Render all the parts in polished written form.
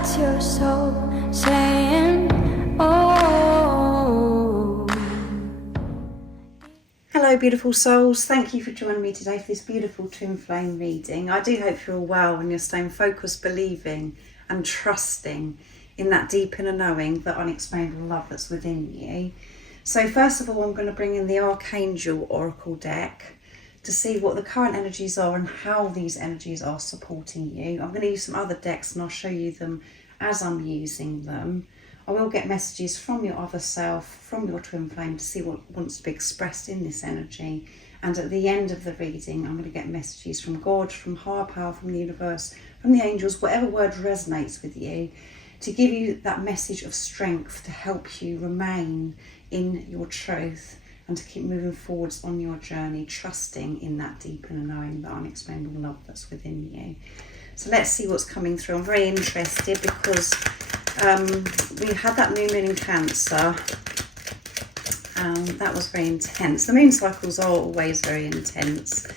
That's your soul saying, oh. Hello beautiful souls, thank you for joining me today for this beautiful twin flame reading. I do hope you're all well and you're staying focused, believing and trusting in that deep inner knowing, that unexplainable love that's within you. So first of all, I'm going to bring in the Archangel Oracle deck to see what the current energies are and how these energies are supporting you. I'm going to use some other decks and I'll show you them as I'm using them. I will get messages from your other self, from your twin flame, to see what wants to be expressed in this energy. And at the end of the reading, I'm going to get messages from God, from higher power, from the universe, from the angels, whatever word resonates with you, to give you that message of strength to help you remain in your truth and to keep moving forwards on your journey, trusting in that deep inner knowing, that unexplainable love that's within you. So let's see what's coming through. I'm very interested because we had that new moon in Cancer. That was very intense. The moon cycles are always very intense.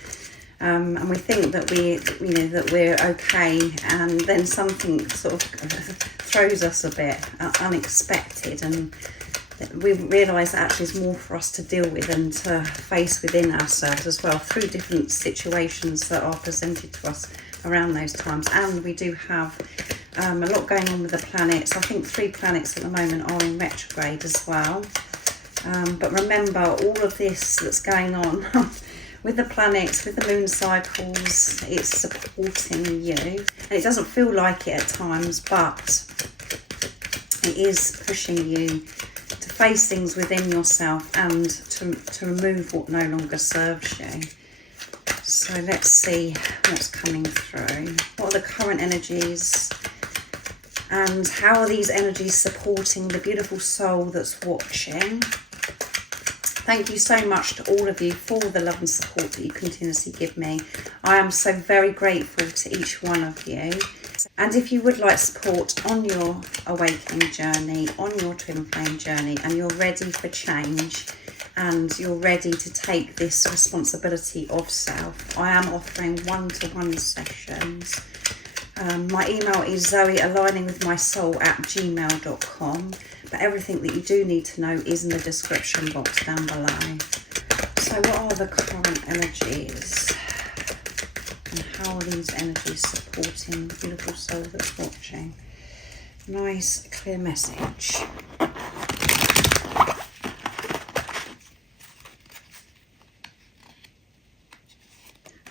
And we think that that we're okay, and then something sort of throws us a bit unexpected, and we realise that actually is more for us to deal with and to face within ourselves as well, through different situations that are presented to us around those times. And we do have a lot going on with the planets. I think 3 planets at the moment are in retrograde as well. But remember, all of this that's going on with the planets, with the moon cycles, it's supporting you. And it doesn't feel like it at times, but it is pushing you to face things within yourself and to remove what no longer serves you. So let's see what's coming through. What are the current energies? And how are these energies supporting the beautiful soul that's watching? Thank you so much to all of you for the love and support that you continuously give me. I am so very grateful to each one of you. And if you would like support on your awakening journey, on your twin flame journey, and you're ready for change, and you're ready to take this responsibility of self, I am offering one-to-one sessions. My email is zoealigningwithmysoul@gmail.com, but everything that you do need to know is in the description box down below. So what are the current energies? And how are these energies supporting the beautiful soul that's watching? Nice, clear message.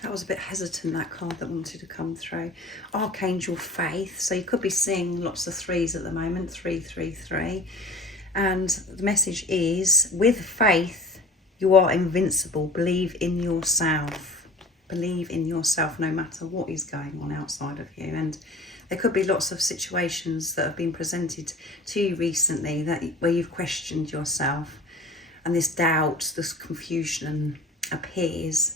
That was a bit hesitant, that card that wanted to come through. Archangel Faith. So you could be seeing lots of 3s at the moment, 333. And the message is, with faith, you are invincible. Believe in yourself. Believe in yourself no matter what is going on outside of you. And there could be lots of situations that have been presented to you recently where you've questioned yourself, and this doubt, this confusion appears.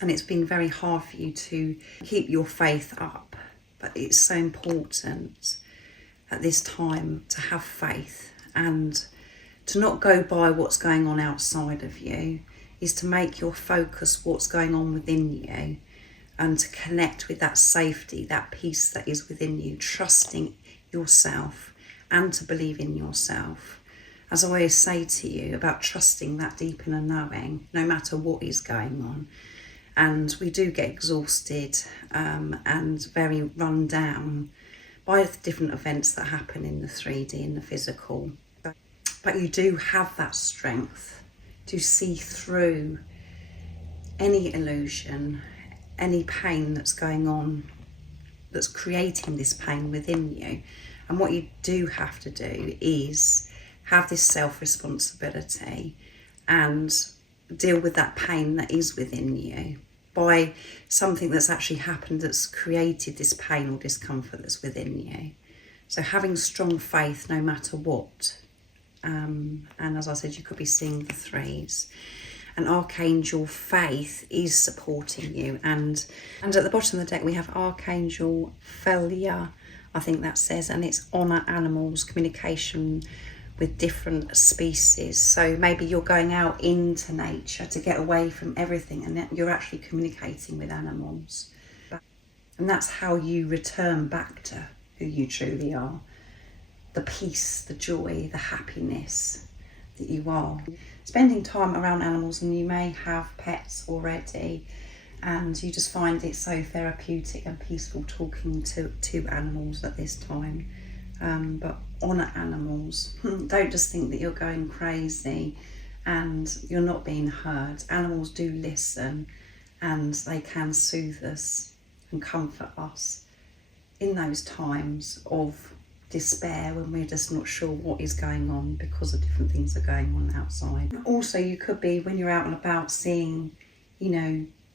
And it's been very hard for you to keep your faith up. But it's so important at this time to have faith and to not go by what's going on outside of you, is to make your focus what's going on within you and to connect with that safety, that peace that is within you, trusting yourself and to believe in yourself. As I always say to you about trusting that deep inner knowing, no matter what is going on. And we do get exhausted and very run down by the different events that happen in the 3D, in the physical. But you do have that strength to see through any illusion, any pain that's going on, that's creating this pain within you. And what you do have to do is have this self-responsibility and deal with that pain that is within you by something that's actually happened that's created this pain or discomfort that's within you. So having strong faith no matter what. And as I said, you could be seeing the 3s. And Archangel Faith is supporting you. And at the bottom of the deck we have Archangel Failure, I think that says, and it's honour animals, communication with different species. So maybe you're going out into nature to get away from everything, and you're actually communicating with animals. And that's how you return back to who you truly are, the peace, the joy, the happiness that you are. Spending time around animals, and you may have pets already, and you just find it so therapeutic and peaceful talking to animals at this time. But honour animals. Don't just think that you're going crazy and you're not being heard. Animals do listen, and they can soothe us and comfort us in those times of despair when we're just not sure what is going on because of different things that are going on outside. Also, you could be, when you're out and about, seeing,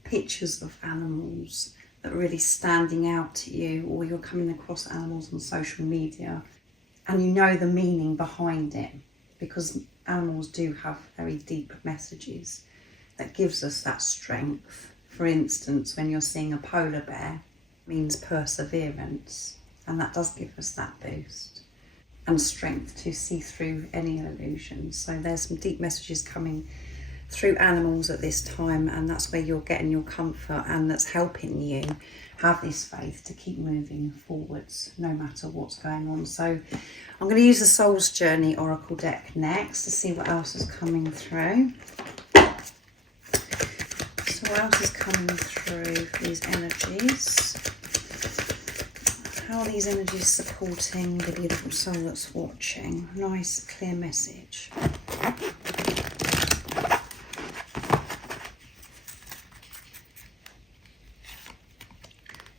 pictures of animals that are really standing out to you, or you're coming across animals on social media and you know the meaning behind it, because animals do have very deep messages that gives us that strength. For instance, when you're seeing a polar bear, it means perseverance, and that does give us that boost and strength to see through any illusions. So there's some deep messages coming through animals at this time, and that's where you're getting your comfort, and that's helping you have this faith to keep moving forwards no matter what's going on. So I'm going to use the Soul's Journey Oracle deck next to see what else is coming through. So what else is coming through for these energies? How are these energies supporting the beautiful soul that's watching? Nice, clear message.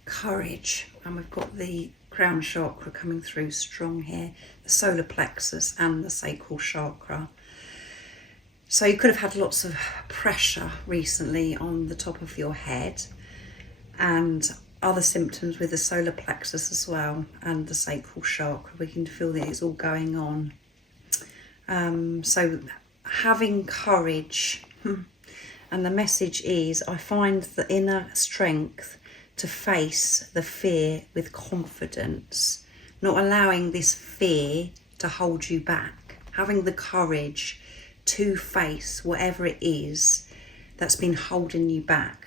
Courage, and we've got the crown chakra coming through strong here, the solar plexus and the sacral chakra. So you could have had lots of pressure recently on the top of your head, and other symptoms with the solar plexus as well and the sacral chakra. We can feel that it's all going on. So having courage, and the message is, I find the inner strength to face the fear with confidence, not allowing this fear to hold you back, having the courage to face whatever it is that's been holding you back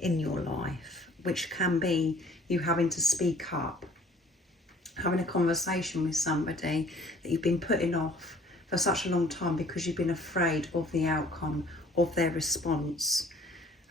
in your life, which can be you having to speak up, having a conversation with somebody that you've been putting off for such a long time because you've been afraid of the outcome of their response.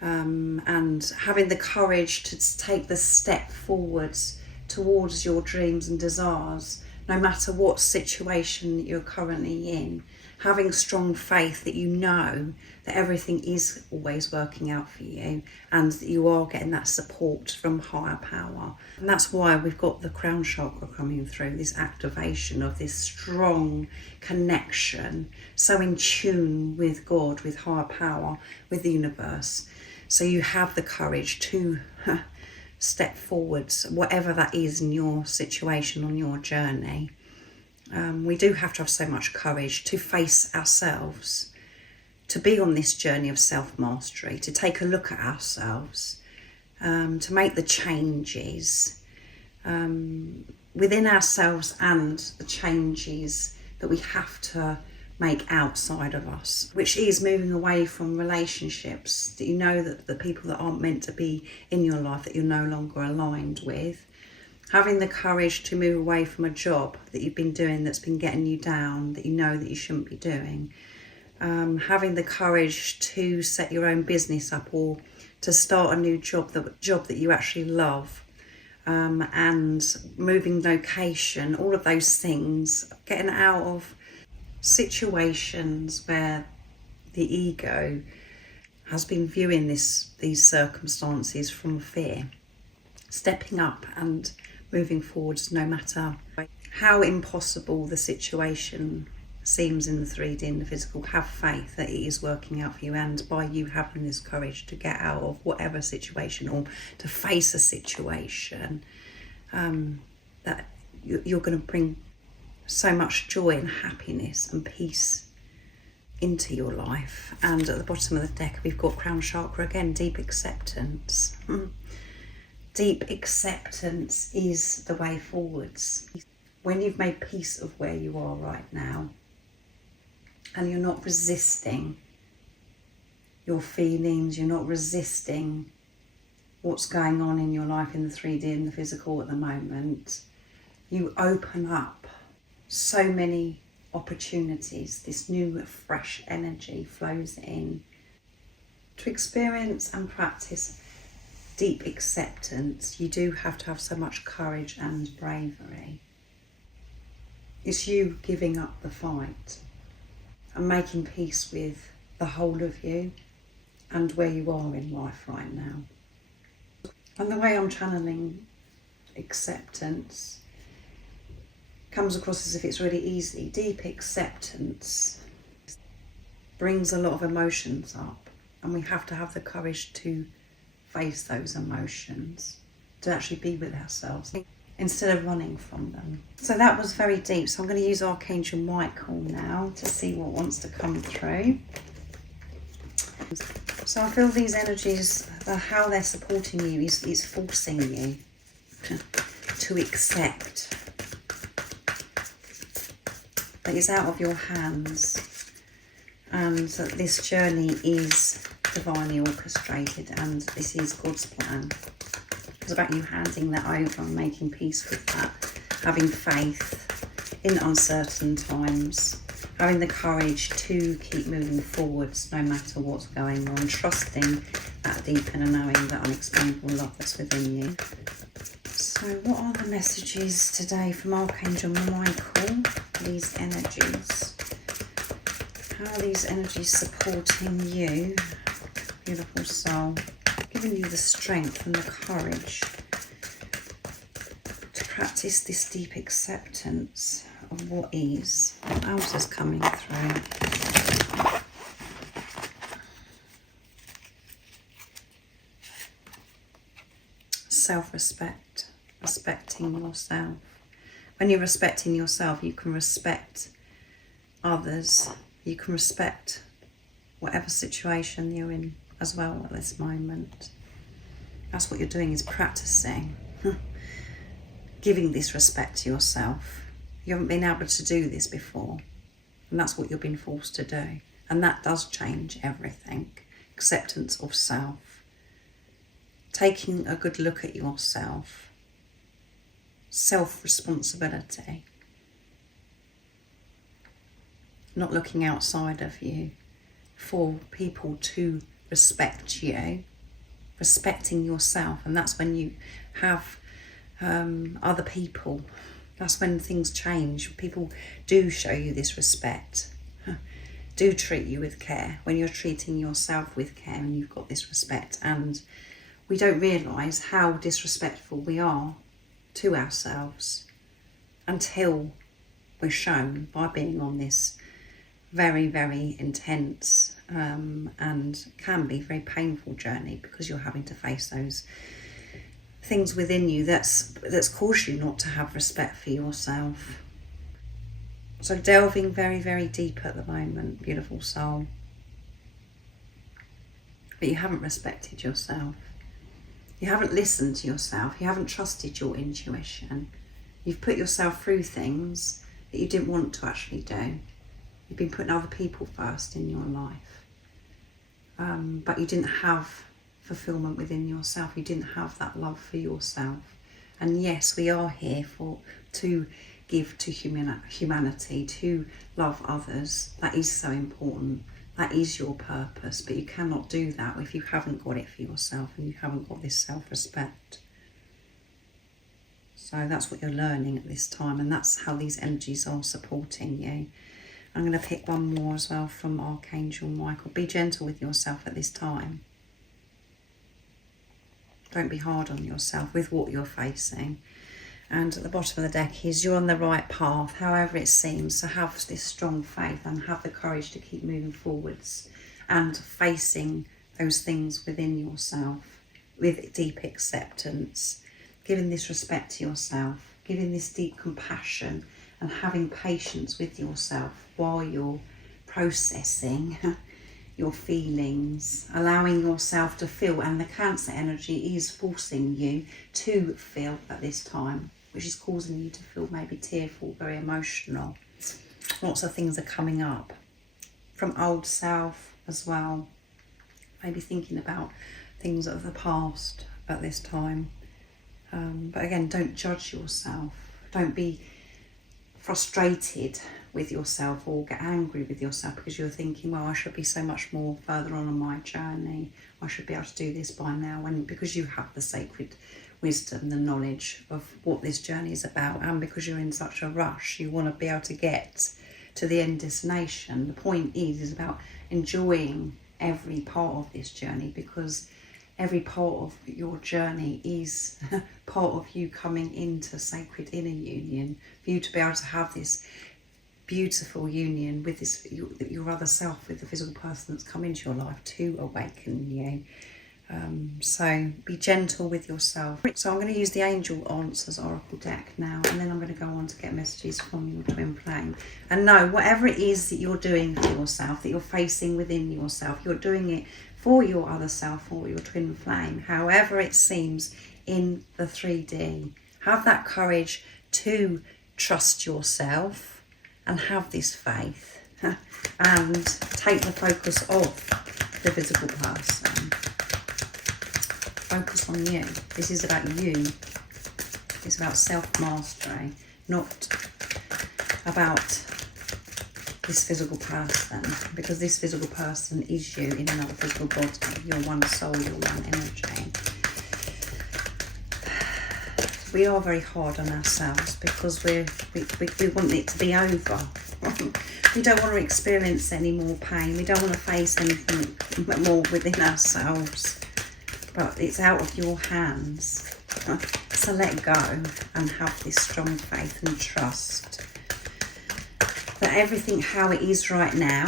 And having the courage to take the step forwards towards your dreams and desires, no matter what situation that you're currently in. Having strong faith that you know that everything is always working out for you, and that you are getting that support from higher power. And that's why we've got the crown chakra coming through, this activation of this strong connection, so in tune with God, with higher power, with the universe. So you have the courage to step forwards, whatever that is in your situation, on your journey. We do have to have so much courage to face ourselves, to be on this journey of self-mastery, to take a look at ourselves, to make the changes within ourselves and the changes that we have to make outside of us, which is moving away from relationships that you know that the people that aren't meant to be in your life, that you're no longer aligned with. Having the courage to move away from a job that you've been doing that's been getting you down, that you know that you shouldn't be doing. Having the courage to set your own business up, or to start a new job that you actually love. And moving location, all of those things, getting out of situations where the ego has been viewing these circumstances from fear, stepping up and moving forwards no matter how impossible the situation seems in the 3D, in the physical. Have faith that it is working out for you, and by you having this courage to get out of whatever situation or to face a situation, that you're going to bring so much joy and happiness and peace into your life. And at the bottom of the deck we've got crown chakra again, deep acceptance. Deep acceptance is the way forwards. When you've made peace of where you are right now, and you're not resisting your feelings, you're not resisting what's going on in your life in the 3D and the physical at the moment, you open up so many opportunities. This new fresh energy flows in. To experience and practice deep acceptance, you do have to have so much courage and bravery. It's you giving up the fight and making peace with the whole of you and where you are in life right now. And the way I'm channeling acceptance comes across as if it's really easy. Deep acceptance brings a lot of emotions up, and we have to have the courage to face those emotions, to actually be with ourselves instead of running from them. So that was very deep. So I'm going to use Archangel Michael now to see what wants to come through. So I feel these energies, how they're supporting you is forcing you to accept that it's out of your hands, and that this journey is divinely orchestrated and this is God's plan. It's about you handing that over and making peace with that, having faith in uncertain times, having the courage to keep moving forwards no matter what's going on, trusting that deep inner knowing, that unexplainable love that's within you. So what are the messages today from Archangel Michael, these energies? How are these energies supporting you, beautiful soul, giving you the strength and the courage to practice this deep acceptance of what is? What else is coming through? Self-respect, respecting yourself. When you're respecting yourself, you can respect others. You can respect whatever situation you're in as well at this moment. That's what you're doing, is practicing giving this respect to yourself. You haven't been able to do this before, and that's what you've been forced to do, and that does change everything. Acceptance of self, taking a good look at yourself, self-responsibility, not looking outside of you for people to respect you, respecting yourself. And that's when you have other people, that's when things change. People do show you this respect, do treat you with care, when you're treating yourself with care and you've got this respect. And we don't realise how disrespectful we are to ourselves until we're shown by being on this very, very intense and can be very painful journey, because you're having to face those things within you that's caused you not to have respect for yourself. So delving very, very deep at the moment, beautiful soul. But you haven't respected yourself. You haven't listened to yourself. You haven't trusted your intuition. You've put yourself through things that you didn't want to actually do. You've been putting other people first in your life. But you didn't have fulfillment within yourself. You didn't have that love for yourself. And yes, we are here to give to humanity, to love others. That is so important. That is your purpose. But you cannot do that if you haven't got it for yourself and you haven't got this self-respect. So that's what you're learning at this time, and that's how these energies are supporting you. I'm going to pick one more as well from Archangel Michael. Be gentle with yourself at this time. Don't be hard on yourself with what you're facing. And at the bottom of the deck is you're on the right path, however it seems. So have this strong faith and have the courage to keep moving forwards and facing those things within yourself with deep acceptance, giving this respect to yourself, giving this deep compassion and having patience with yourself while you're processing your feelings, allowing yourself to feel. And the Cancer energy is forcing you to feel at this time, which is causing you to feel maybe tearful, very emotional. Lots of things are coming up from old self as well. Maybe thinking about things of the past at this time. But again, don't judge yourself. Don't be frustrated with yourself or get angry with yourself because you're thinking, well, I should be so much more further on my journey. I should be able to do this by now. And because you have the sacred wisdom, the knowledge of what this journey is about, and because you're in such a rush, you want to be able to get to the end destination. The point is about enjoying every part of this journey, because every part of your journey is part of you coming into sacred inner union, for you to be able to have this beautiful union with this your other self, with the physical person that's come into your life to awaken you. So be gentle with yourself. So I'm going to use the Angel Answers Oracle deck now, and then I'm going to go on to get messages from your twin flame. And know, whatever it is that you're doing for yourself, that you're facing within yourself, you're doing it for your other self or your twin flame, however it seems in the 3D. Have that courage to trust yourself and have this faith and take the focus off the physical person. Focus on you. This is about you. It's about self-mastery, not about this physical person, because this physical person is you in another physical body. You're one soul, you're one energy. We are very hard on ourselves because we want it to be over. We don't want to experience any more pain. We don't want to face anything more within ourselves. But it's out of your hands. So let go and have this strong faith and trust that everything how it is right now,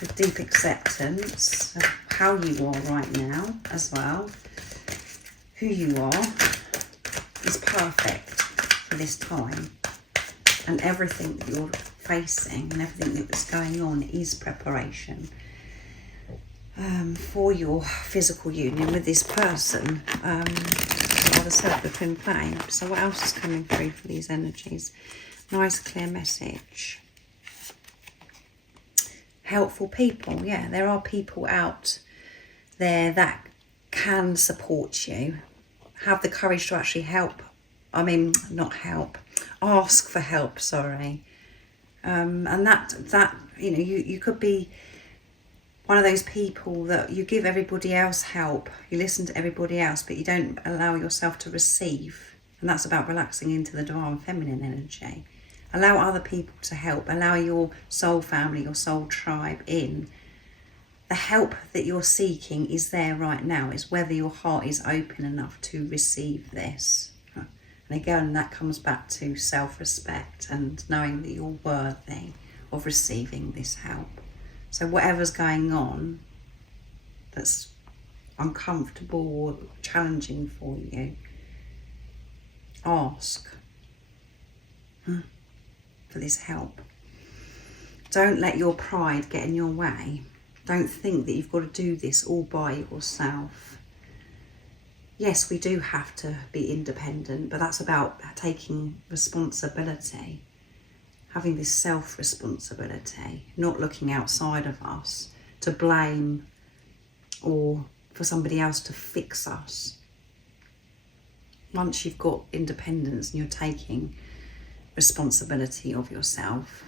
with deep acceptance of how you are right now as well, who you are, is perfect for this time. And everything that you're facing and everything that's going on is preparation for your physical union with this person, the twin flame. So what else is coming through for these energies? Nice clear message. Helpful people. Yeah, there are people out there that can support you. Have the courage to actually help. I mean, not help. Ask for help, sorry. And that you know, you could be one of those people that you give everybody else help, you listen to everybody else, but you don't allow yourself to receive. And that's about relaxing into the divine feminine energy. Allow other people to help. Allow your soul family, your soul tribe in. The help that you're seeking is there right now. It's whether your heart is open enough to receive this. And again, that comes back to self-respect and knowing that you're worthy of receiving this help. So whatever's going on that's uncomfortable or challenging for you, ask for this help. Don't let your pride get in your way. Don't think that you've got to do this all by yourself. Yes, we do have to be independent, but that's about taking responsibility. Having this self-responsibility, not looking outside of us to blame or for somebody else to fix us. Once you've got independence and you're taking responsibility of yourself,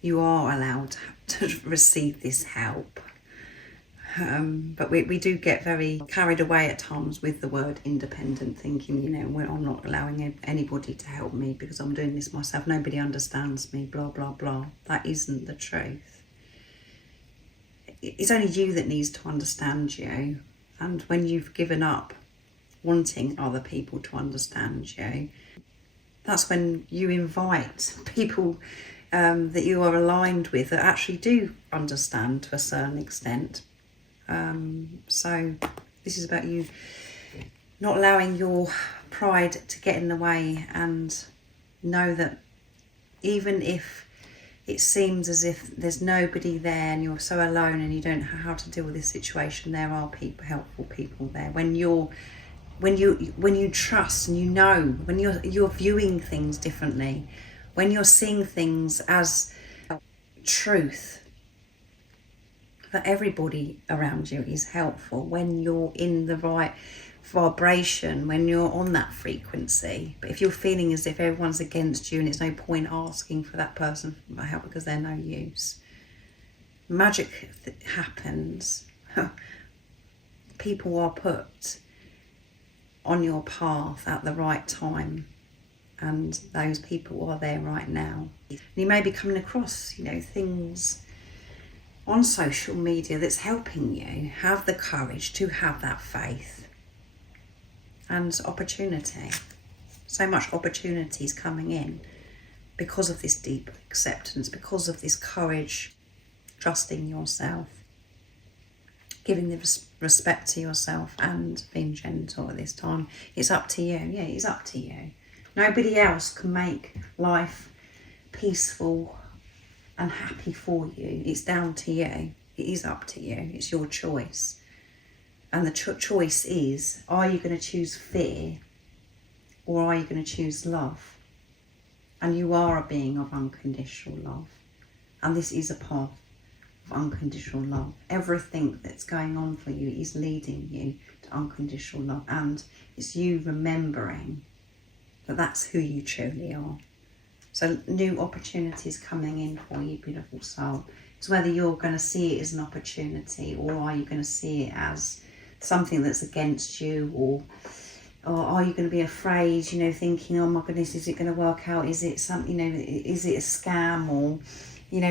you are allowed to receive this help. But we do get very carried away at times with the word independent, thinking, you know, well, I'm not allowing anybody to help me because I'm doing this myself. Nobody understands me, blah, blah, blah. That isn't the truth. It's only you that needs to understand you. And when you've given up wanting other people to understand you, that's when you invite people that you are aligned with that actually do understand to a certain extent. So this is about you not allowing your pride to get in the way, and know that even if it seems as if there's nobody there and you're so alone and you don't know how to deal with this situation, there are people, helpful people there. When you trust and you know, when you're viewing things differently, when you're seeing things as truth, that everybody around you is helpful, when you're in the right vibration when you're on that frequency. But if you're feeling as if everyone's against you and it's no point asking for that person for help because they're no use, magic happens. People are put on your path at the right time, and those people are there right now. And you may be coming across, things on social media that's helping you. Have the courage to have that faith and opportunity. So much opportunities coming in because of this deep acceptance, because of this courage, trusting yourself, giving the respect to yourself and being gentle at this time. It's up to you. Yeah, it's up to you. Nobody else can make life peaceful and happy for you. It's down to you. It is up to you. It's your choice. And the choice is, are you going to choose fear or are you going to choose love? And you are a being of unconditional love. And this is a path of unconditional love. Everything that's going on for you is leading you to unconditional love. And it's you remembering that that's who you truly are. So new opportunities coming in for you, beautiful soul. It's whether you're going to see it as an opportunity or are you going to see it as something that's against you, or are you going to be afraid, thinking, oh my goodness, is it going to work out? Is it something, is it a scam? Or,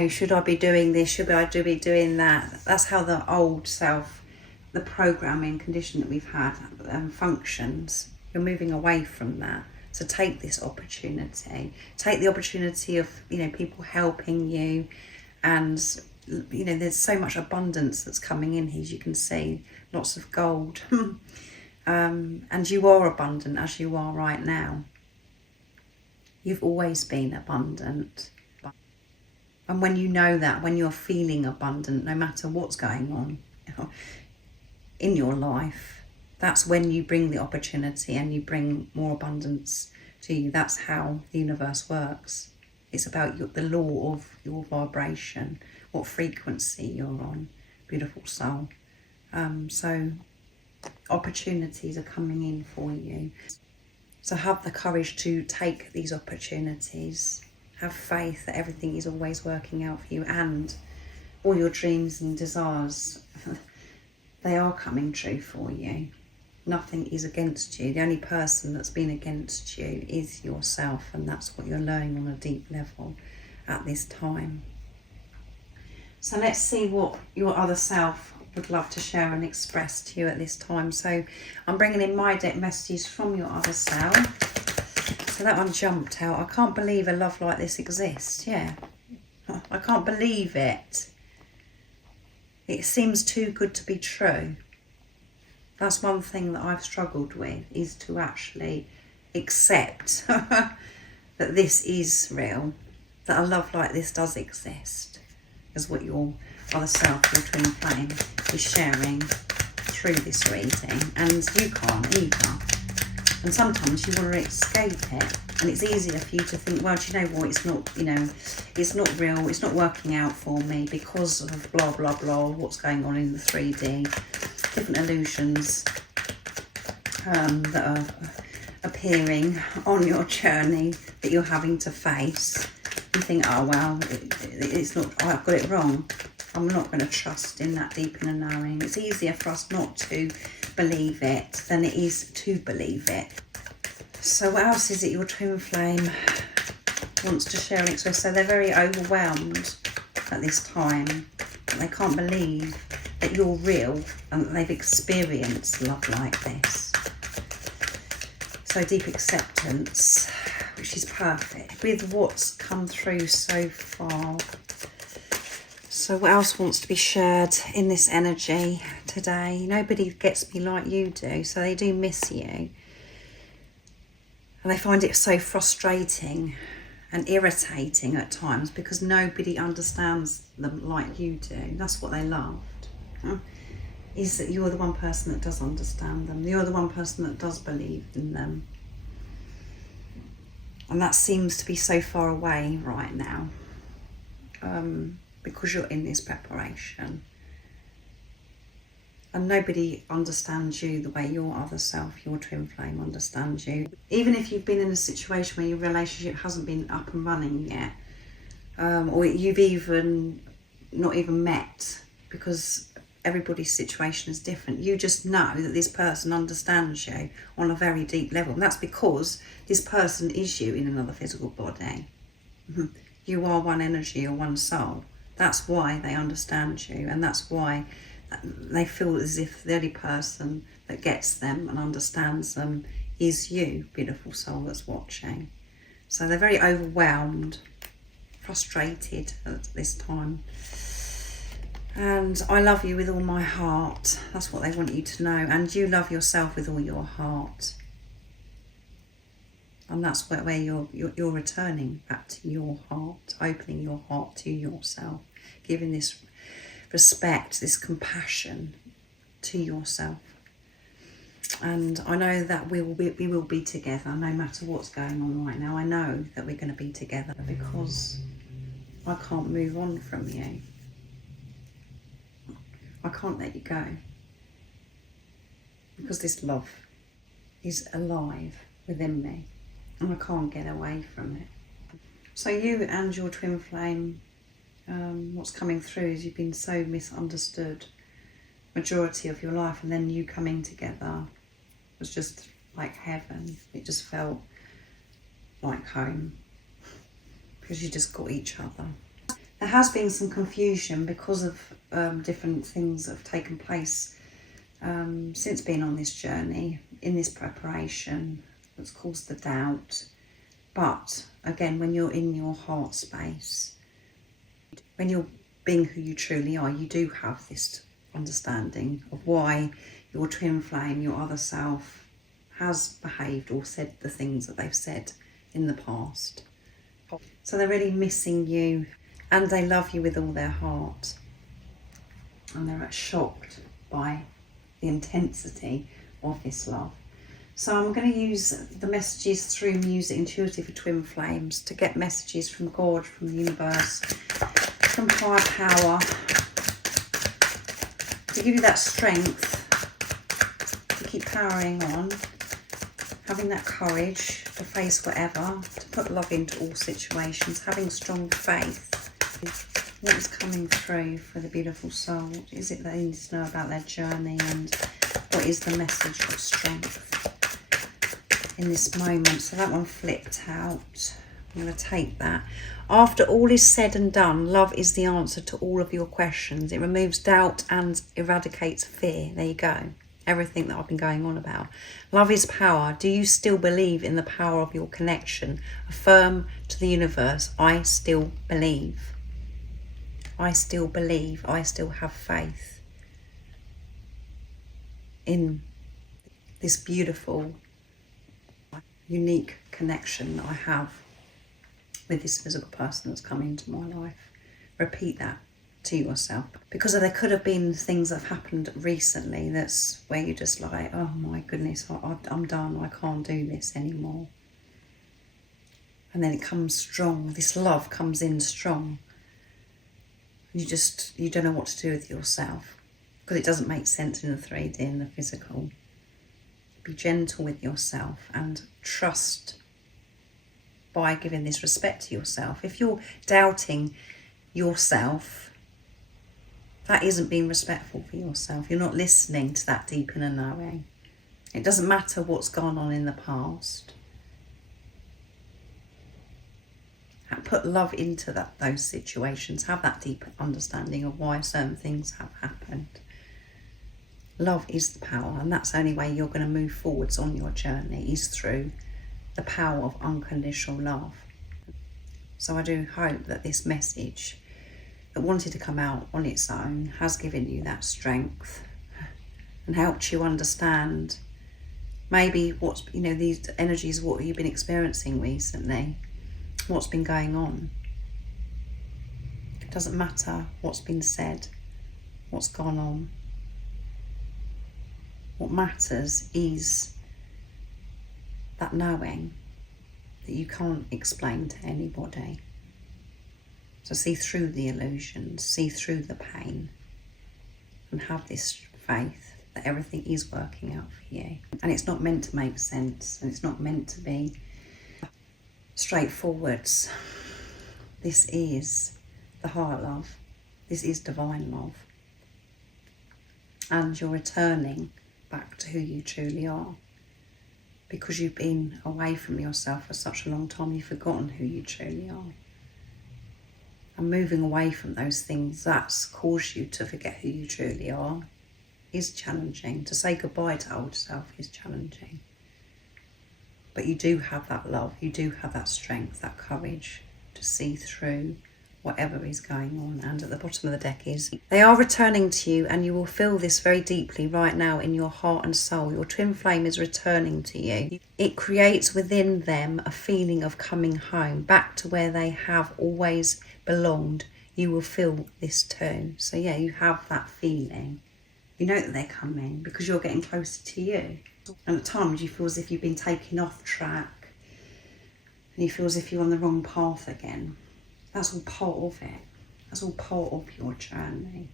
should I be doing this? Should I be doing that? That's how the old self, the programming condition that we've had functions. You're moving away from that. So take this opportunity. Take the opportunity of, people helping you. And, there's so much abundance that's coming in here, as you can see. Lots of gold. And you are abundant as you are right now. You've always been abundant. And when you know that, when you're feeling abundant, no matter what's going on in your life, that's when you bring the opportunity and you bring more abundance to you. That's how the universe works. It's about the law of your vibration, what frequency you're on, beautiful soul. So opportunities are coming in for you. So have the courage to take these opportunities. Have faith that everything is always working out for you, and all your dreams and desires, they are coming true for you. Nothing is against you. The only person that's been against you is yourself, and that's what you're learning on a deep level at this time. So let's see what your other self would love to share and express to you at this time. So I'm bringing in my deck messages from your other self. So that one jumped out. I can't believe a love like this exists. Yeah, I can't believe it. It seems too good to be true. That's one thing that I've struggled with, is to actually accept that this is real, that a love like this does exist, is what your other self, your twin flame, is sharing through this reading. And you can't either. And sometimes you want to escape it. And it's easier for you to think, well, do you know what, it's not, it's not real, it's not working out for me because of blah, blah, blah, what's going on in the 3D. Different illusions that are appearing on your journey that you're having to face. You think, oh, well, it's not, I've got it wrong. I'm not going to trust in that deep inner knowing. It's easier for us not to believe it than it is to believe it. So what else is it your twin flame wants to share and express? So they're very overwhelmed at this time. They can't believe that you're real and that they've experienced love like this. So deep acceptance, which is perfect with what's come through so far. So what else wants to be shared in this energy today? Nobody gets me like you do, so they do miss you. And they find it so frustrating and irritating at times because nobody understands them like you do. That's what they loved. Is that you're the one person that does understand them. You're the one person that does believe in them. And that seems to be so far away right now. Because you're in this preparation. And nobody understands you the way your other self, your twin flame, understands you. Even if you've been in a situation where your relationship hasn't been up and running yet, or you've even not even met, because everybody's situation is different. You just know that this person understands you on a very deep level. And that's because this person is you in another physical body. You are one energy or one soul. That's why they understand you, and that's why they feel as if the only person that gets them and understands them is you, beautiful soul that's watching. So they're very overwhelmed, frustrated at this time. And I love you with all my heart. That's what they want you to know. And you love yourself with all your heart. And that's where you're returning back to your heart, opening your heart to yourself, giving this respect, this compassion to yourself. And I know that we will be together no matter what's going on right now. I know that we're going to be together because I can't move on from you. I can't let you go because this love is alive within me and I can't get away from it. So you and your twin flame, what's coming through is you've been so misunderstood majority of your life, and then you coming together was just like heaven. It just felt like home because you just got each other. There has been some confusion because of different things that have taken place since being on this journey, in this preparation, that's caused the doubt. But again, when you're in your heart space, when you're being who you truly are, you do have this understanding of why your twin flame, your other self, has behaved or said the things that they've said in the past. So they're really missing you, and they love you with all their heart, and they're shocked by the intensity of this love. So I'm going to use the messages through music intuitive for twin flames to get messages from God, from the universe, from higher power, to give you that strength to keep powering on, having that courage to face whatever, to put love into all situations, having strong faith. What is coming through for the beautiful soul? What is it they need to know about their journey, and what is the message of strength in this moment? So that one flipped out. I'm going to take that. After all is said and done, love is the answer to all of your questions. It removes doubt and eradicates fear. There you go. Everything that I've been going on about. Love is power. Do you still believe in the power of your connection? Affirm to the universe, I still believe. I still believe. I still have faith in this beautiful, unique connection that I have with this physical person that's come into my life. Repeat that to yourself, because there could have been things that have happened recently that's where you're just like, oh my goodness, I'm done, I can't do this anymore. And then it comes strong, this love comes in strong. You don't know what to do with yourself because it doesn't make sense in the 3D and the physical. Be gentle with yourself and trust by giving this respect to yourself. If you're doubting yourself, that isn't being respectful for yourself. You're not listening to that deep inner knowing. It doesn't matter what's gone on in the past. Put love into those situations. Have that deep understanding of why certain things have happened. Love is the power, and that's the only way you're going to move forwards on your journey, is through the power of unconditional love. So I do hope that this message that wanted to come out on its own has given you that strength and helped you understand maybe what's, these energies, what you've been experiencing recently, what's been going on. It doesn't matter what's been said, what's gone on. What matters is that knowing that you can't explain to anybody. So see through the illusions, see through the pain, and have this faith that everything is working out for you. And it's not meant to make sense, and it's not meant to be straightforward. This is the heart love. This is divine love. And you're returning back to who you truly are. Because you've been away from yourself for such a long time, you've forgotten who you truly are. And moving away from those things that's caused you to forget who you truly are is challenging. To say goodbye to old self is challenging. But you do have that love, you do have that strength, that courage to see through whatever is going on. And at the bottom of the deck is, they are returning to you, and you will feel this very deeply right now in your heart and soul. Your twin flame is returning to you. It creates within them a feeling of coming home, back to where they have always belonged. You will feel this too. So yeah, you have that feeling. You know that they're coming because you're getting closer to you. And at times you feel as if you've been taken off track, and you feel as if you're on the wrong path again. That's all part of it. That's all part of your journey.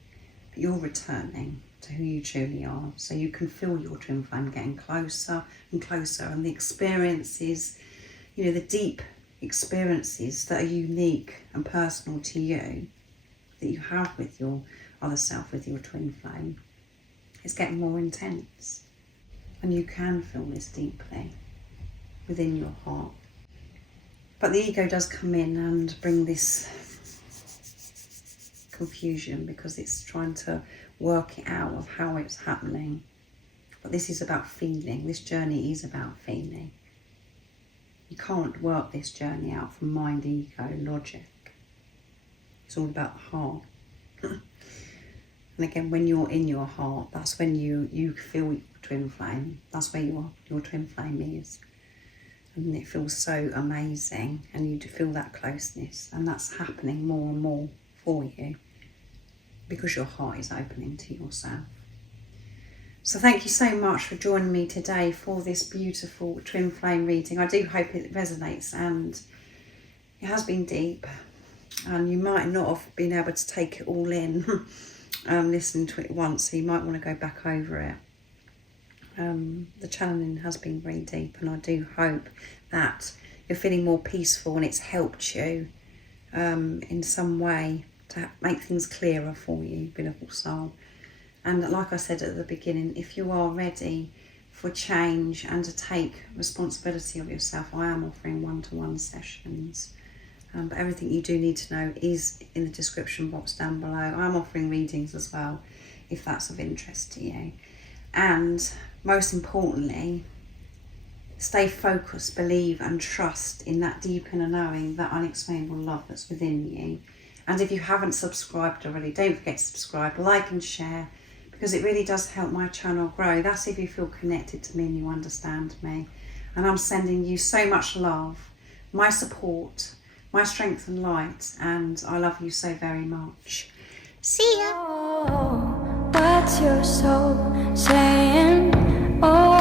But you're returning to who you truly are. So you can feel your twin flame getting closer and closer, and the experiences, you know, the deep experiences that are unique and personal to you, that you have with your other self, with your twin flame, it's getting more intense. And you can feel this deeply within your heart. But the ego does come in and bring this confusion because it's trying to work it out of how it's happening. But this is about feeling. This journey is about feeling. You can't work this journey out from mind, ego, logic. It's all about the heart. And again, when you're in your heart, that's when you feel your twin flame. That's where your twin flame is. And it feels so amazing, and you feel that closeness, and that's happening more and more for you because your heart is opening to yourself. So thank you so much for joining me today for this beautiful twin flame reading. I do hope it resonates, and it has been deep, and you might not have been able to take it all in listening to it once, so you might want to go back over it. The channeling has been very deep, and I do hope that you're feeling more peaceful and it's helped you in some way to make things clearer for you, beautiful soul. And like I said at the beginning, if you are ready for change and to take responsibility of yourself, I am offering one-to-one sessions. But everything you do need to know is in the description box down below. I'm offering readings as well, if that's of interest to you. And most importantly, stay focused, believe and trust in that deep inner knowing, that unexplainable love that's within you. And if you haven't subscribed already, don't forget to subscribe, like and share, because it really does help my channel grow. That's if you feel connected to me and you understand me. And I'm sending you so much love, my support, my strength and light, and I love you so very much. See ya! Oh, what's your soul saying? Oh.